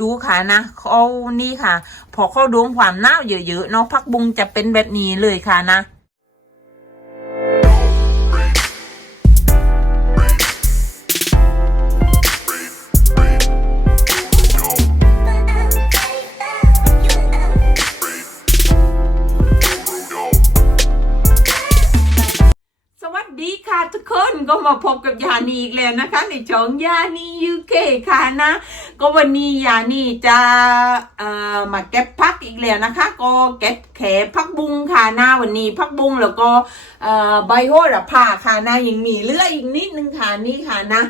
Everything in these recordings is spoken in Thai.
ดูค่ะนะเขานี่ค่ะ พอเขาดวงความหนาวเยอะๆเนาะพักบุงจะเป็นแบบนี้เลยค่ะนะ ดีค่ะทุกคนก็มาพบกับยานีอีกแล้วนะคะ ในช่องยานียูเคค่ะนะ ก็วันนี้ยานีจะมาเก็บพักอีกแล้วนะคะ ก็เก็บแขพักบุงค่ะนะวันนี้พักบุงแล้วก็ใบโหระพาค่ะนะยังมีเลืออีกนิดนึงค่ะนี่ค่ะนะ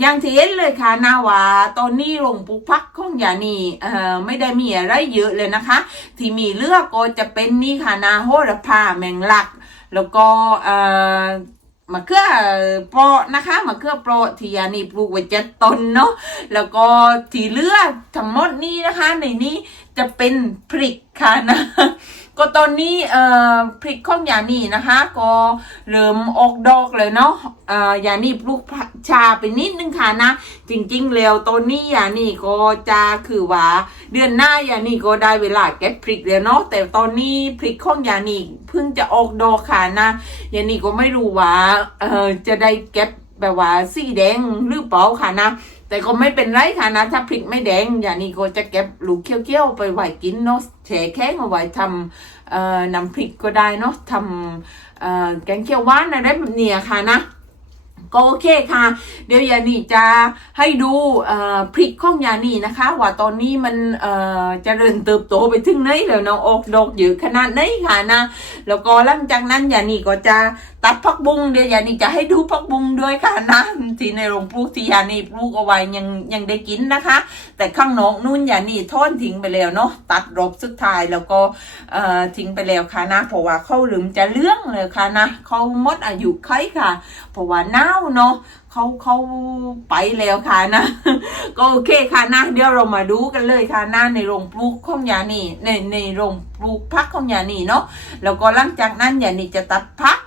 อย่างที่เห็นเลยค่ะนาว่าตอนนี้โรงปลูกพักของยานีเอ่อไม่ได้มีอะไรเยอะเลยนะคะ ที่มีเลือกก็จะเป็นนี่ค่ะนาโหระพาแมงลัก แล้วก็เอ่อ มะเขือเปราะนะคะมะเขือเปราะที่ยานี่ปลูกไว้เจ็ดต้นเนาะแล้วก็ที่เลือทั้งหมดนี้นะคะ ในนี้จะเป็นพริกค่ะนะ ก็ตอนนี้เอ่อพริกของยานีนะคะ ก็เริ่มออกดอกเลยเนาะเอ่อยานีปลูก ชาไปนิดนึงค่ะนะ จริงๆ แล้วตอนนี้ยานี่ก็จะคือว่า เดือนหน้ายานี่ก็ได้เวลาเก็บพริกแล้วเนาะแต่ตอนนี้พริกของยานี่เพิ่งจะออกดอกค่ะนะยานี่ก็ไม่รู้ว่าเออจะได้เก็บแบบว่าสีแดงหรือเปล่าค่ะนะแต่ก็ไม่เป็นไรค่ะนะ ถ้าพริกไม่แดงอย่านี่ก็จะเก็บลูกเขี้ยวๆไปไว้กินเนาะแช่แข็งเอาไว้ทำเอ่อน้ำพริกก็ได้เนาะทำเอ่อแกงเขียวหวานอะไรแบบเนี้ยค่ะนะ ก็โอเคค่ะ เดี๋ยวยานีจะให้ดูพริกของยานีนะคะ ว่าตอนนี้มันเจะเริญเติบโตไปถึงไหนแล้วนาะออกดอกเยอะขนาดไหนค่ะนะแล้วก็หลังจากนั้นยานีก็จะตัดพักบุงเดี๋ยวยานีจะให้ดูพักบุงด้วยค่ะนะที่ในโรงปลูกที่ยานีปลูกเอาไว้ยังยังได้กินนะคะ แต่ข้างนอกนู่นยานีทอนทิ้งไปแล้วเนาะตัดรบสุดท้ายแล้วก็ทิ้งไปแล้วค่ะนะเพราะว่าเขาลืมจะเลื่องเลยค่ะนะเขาหมดอายุไขค่ะเพราะว่าหนาวเนาะเขาเขาไปแล้วค่ะนะ ก็โอเคค่ะนะ เดี๋ยวเรามาดูกันเลยค่ะนะในโรงปลูกของยานีในในโรงปลูกพักของยานีเนาะแล้วก็หลังจากนั้นยานีจะตัดพัก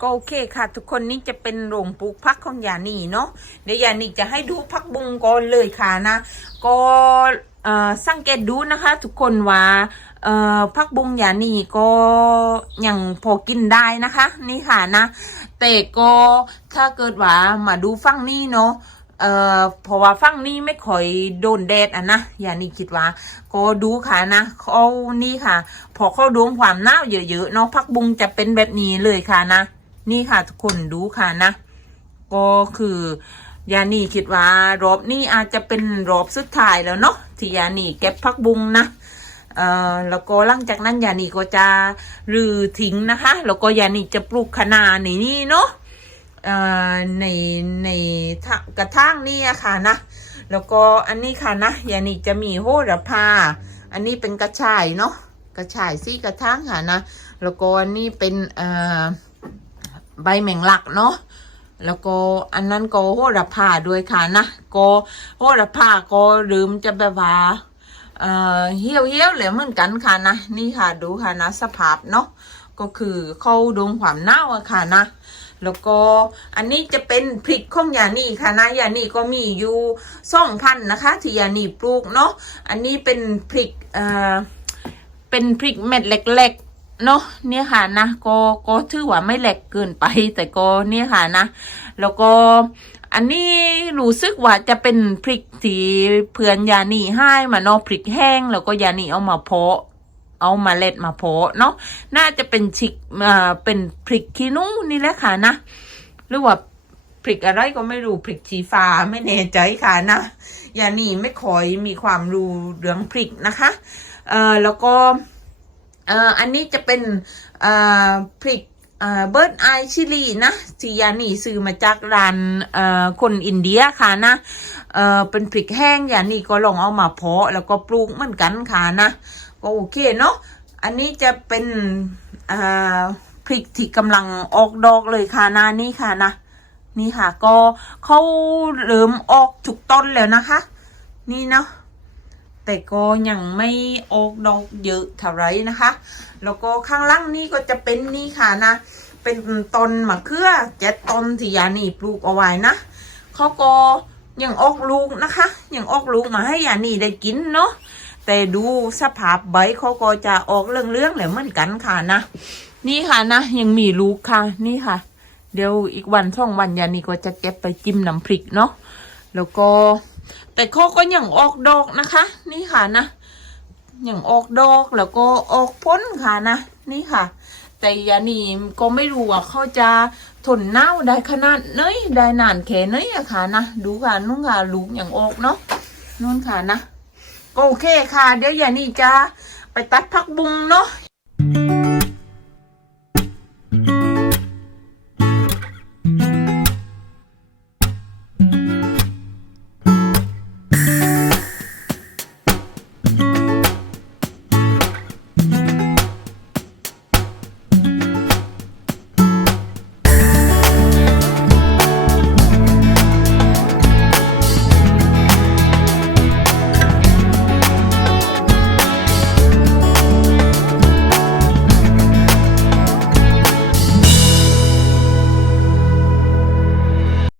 ก็โอเคค่ะ ทุกคนนี่จะเป็นโรงปลูกพักของยานีเนาะเดี๋ยวยานีจะให้ดูพักบุงก่อนเลยค่ะนะก็ สังเกตดูนะคะทุกคนว่าเอ่อพักบุงยานีก็ยังพอกินได้นะคะ นี่ค่ะนะ แต่ก็ถ้าเกิดว่ามาดูฟั่งนี่เนาะเอ่อเพราะว่าฟั่งนี่ไม่ค่อยโดนแดดอะนะอย่านี่คิดว่า ก็ดูค่ะนะเขานี่ค่ะ พอเขาดวงความหนาวเยอะๆเนาะพักบุงจะเป็นแบบนี้เลยค่ะนะ นี่ค่ะทุกคนดูค่ะนะ ก็คือ ยานีคิดว่ารอบนี้อาจจะเป็นรอบสุดท้ายแล้วเนาะที่ยานีเก็บพักบุงนะเอ่อแล้วก็หลังจากนั้นยานีก็จะรื้อทิ้งนะคะแล้วก็ยานีจะปลูกคะนาในนี่เนาะเอ่อในในกระถางนี่อะค่ะนะแล้วก็อันนี้ค่ะนะยานีจะมีโหระพา อันนี้เป็นกระชายเนาะกระชายซี่กระถางค่ะนะแล้วก็อันนี้เป็นเอ่อใบแมงลักเนาะ แล้วก็อันนั้นก็โหระพาด้วยค่ะนะก็โหระพาก็ลืมจะแบบว่าเอ่อเหี่ยวเหี่ยวๆเลยเหมือนกันค่ะนะนี่ค่ะดูค่ะนะสภาพเนาะก็คือเข้าดวงความเน่าอะค่ะนะแล้วก็อันนี้จะเป็นพริกของยานีค่ะนะยานีก็มีอยู่สองพันนะคะที่ยานีปลูกเนาะอันนี้เป็นพริกเอ่อเป็นพริกเม็ดเล็ก ๆ เนาะเนี่ยค่ะนะก็ก็ถือว่าไม่เล็กเกินไป แต่ก็เนี่ยค่ะนะ แล้วก็อันนี้รู้สึกว่าจะเป็นพริกที่เพื่อนยานีให้มาเนาะพริกแห้ง แล้วก็ยานีเอามาเพาะ เอามาเล็ดมาเพาะเนาะน่าจะเป็นชิกอ่าเป็นพริกขี้นูนี่แหละค่ะนะหรือว่าพริกอะไรก็ไม่รู้พริกชีฟ้าไม่แน่ใจค่ะนะยานีไม่ค่อยมีความรู้เรื่องพริกนะคะ เอ่อแล้วก็ เอ่ออันนี้จะเป็นเอ่อพริกเอ่อเบิร์ดไอชิลีนะที่ยานี่ซื้อมาจากร้านเอ่อคนอินเดียค่ะนะเอ่อเป็นพริกแห้งอย่างนี่ก็ลองเอามาเพาะแล้วก็ปลูกเหมือนกันค่ะนะก็โอเคเนาะอันนี้จะเป็นเอ่อพริกที่กำลังออกดอกเลยค่ะนะนี่ค่ะนะนี่ค่ะก็เขาเริ่มออกถูกต้นแล้วนะคะ นี่เนาะ แต่ก็ยังไม่ออกดอกเยอะเท่าไรนะคะ แล้วก็ข้างล่างนี่ก็จะเป็นนี่ค่ะนะ เป็นต้นมะเขือเจ็ดต้นที่ยานี่ปลูกเอาไว้นะเขาก็ยังออกลูกนะคะ ยังออกลูกมาให้ยานี่ได้กินเนาะ แต่ดูสภาพใบเขาก็จะออกเรื่องๆแหละเหมือนกันค่ะนะ นี่ค่ะนะ ยังมีลูกค่ะ นี่ค่ะ เดี๋ยวอีกวันสองวันยานี่ก็จะเก็บไปจิ้มน้ำพริกเนาะ แล้วก็ แต่เขาก็ยังออกดอกนะคะ นี่ค่ะนะอยังออกดอกแล้วก็ออกพ้นค่ะนะ นี่ค่ะ แต่ยานีก็ไม่รู้ว่าเขาจะทนหนาวได้ขนาดไหนได้นานแค่ไหนอะค่ะนะดูค่ะนุ่งค่ะลูกอย่างออกเนาะนู่นค่ะนะโอเคค่ะ เดี๋ยวยานีจะไปตัดผักบุงเนาะ